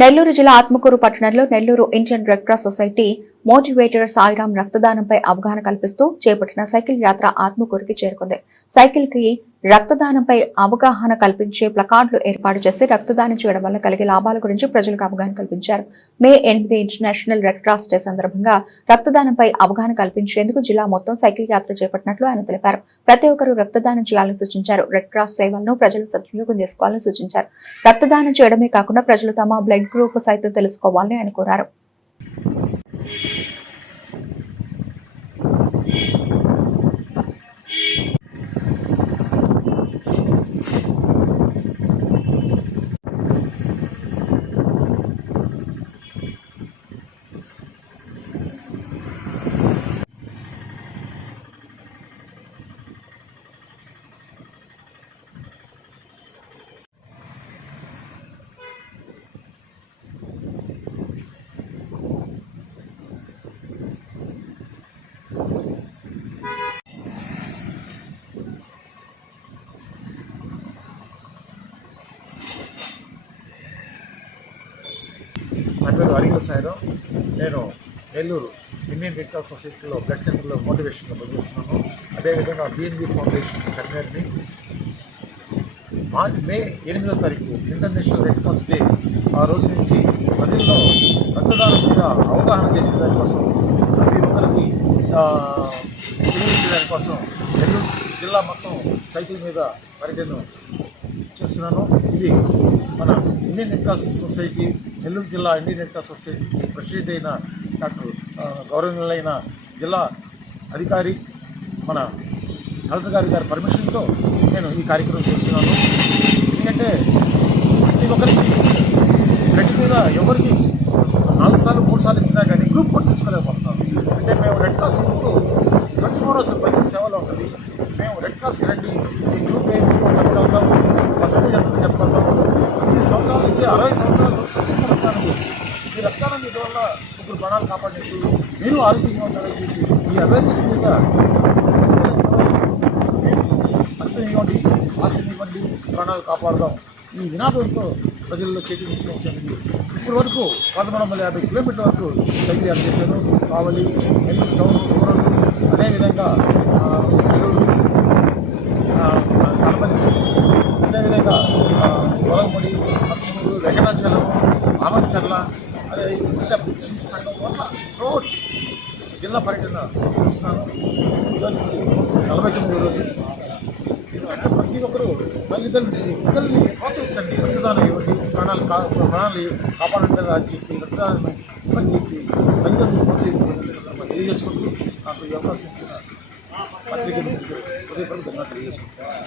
నెల్లూరు జిల్లా ఆత్మకూరు పట్టణంలో Nellore Indian Red Cross society motivator Sairam రక్తదానంపై అవగాహన కల్పిస్తూ చేపట్టిన సైకిల్ యాత్ర ఆత్మకూరుకి చేరుకుంది. సైకిల్ కి రక్తదానంపై అవగాహన కల్పించే ప్లకార్డులు ఏర్పాటు చేసి రక్తదానం చేయడం వల్ల కలిగే లాభాల గురించి ప్రజలకు అవగాహన కల్పించారు. మే 8 ఇంటర్నేషనల్ రెడ్ క్రాస్ డే సందర్భంగా రక్తదానంపై అవగాహన కల్పించేందుకు జిల్లా మొత్తం సైకిల్ యాత్ర చేపట్టినట్లు ఆయన తెలిపారు. ప్రతి ఒక్కరూ రక్తదానం చేయాలని సూచించారు. రెడ్ క్రాస్ సేవలను ప్రజలు సద్వినియోగం చేసుకోవాలని సూచించారు. రక్తదానం చేయడమే కాకుండా ప్రజలు తమ బ్లడ్ గ్రూప్ సైతం తెలుసుకోవాలని ఆయన కోరారు. నా పేరు అరిగల సాయిరాం. నేను నెల్లూరు ఇండియన్ రెడ్ క్రాస్ సొసైటీలో బ్లడ్ సెంటర్లో మోటివేషన్గా పనిచేస్తున్నాను. అదేవిధంగా బిఎన్బి ఫౌండేషన్ కన్వీనర్ని. మే 8వ తారీఖు ఇంటర్నేషనల్ రెడ్ క్రాస్ డే. ఆ రోజు నుంచి ప్రజల్లో రక్తదానం మీద అవగాహన చేసేదానికోసం, ప్రతి ఒక్కరికి తెలియజేసేదానికోసం నెల్లూరు జిల్లా మొత్తం సైకిల్ మీద పర్యటన చేస్తున్నాను. ఇది మన Indian Red Cross society, Nellore జిల్లా ఇండియన్ రెడ్ క్రాస్ సొసైటీకి ప్రెసిడెంట్ అయిన డాక్టర్ గౌరవనీయులైన జిల్లా అధికారి మన కలెక్టర్ గారి పర్మిషన్తో నేను ఈ కార్యక్రమం చేస్తున్నాను. ఎందుకంటే ప్రతి ఒక్కరికి బ్లడ్ మీద ఎవరికి 4 సార్లు 3 సార్లు ఇచ్చినా కానీ గ్రూప్ పట్టించుకోలేకపోతున్నాం. అంటే మేము రెడ్ క్రాస్ ఇప్పుడు 24 hours ప్రతి సేవలో ఉంటుంది. మేము రెడ్ క్రాస్కి రండి, ఈ గ్రూప్ ఏ గ్రూప్ చెప్పగలుగుతాం, పర్సెంటేజ్ ఎంత చెప్పగలుగుతాం. ప్రతి సంవత్సరాల నుంచి 60 సంవత్సరాలు స్వచ్ఛంద రక్తదానం చేసి ఈ రక్తదానం చేయడం వల్ల ఇప్పుడు ప్రాణాలు కాపాడినట్టు, మీరు ఆరోగ్యంగా ఉంటారని చెప్పి ఈ అవేర్నెస్ మీద రక్తం ఇవ్వండి, ఆశని ఇవ్వండి, ప్రాణాలు కాపాడదాం ఈ నినాదంతో ప్రజల్లో చైతన్యం తీసుకొచ్చేందుకు ఇప్పటి వరకు 1150 కిలోమీటర్ల వరకు సైకిల్ యాత్ర చేశారు. కావలి, నెల్లూరు టౌన్, ఊరలు, అదేవిధంగా నెల్లూరు, కనపంచి, అదేవిధంగా పొలంముడి, అస్మూరు, వెంకటాచలం, ఆమంచర్ల, అదే ఇంకా బుచ్చి సంఘం వల్ల రోడ్ జిల్లా పర్యటన చేస్తున్నాను. ఈరోజు 49వ రోజు. ఎందుకంటే ప్రతి ఒక్కరూ తల్లిదండ్రులు పిల్లల్ని ప్రోత్సహించండి, రక్తదానం ఇవ్వండి, ప్రాణాలు కాపాడండి అని చెప్పి రక్తదానం ఇవ్వని చెప్పి తల్లిదండ్రులు ప్రోత్సహించడం తెలియజేసుకుంటూ నాకు ఈ అవకాశం ఇచ్చిన పత్రికను హృదయపూర్వకంగా తెలియజేసుకుంటాను.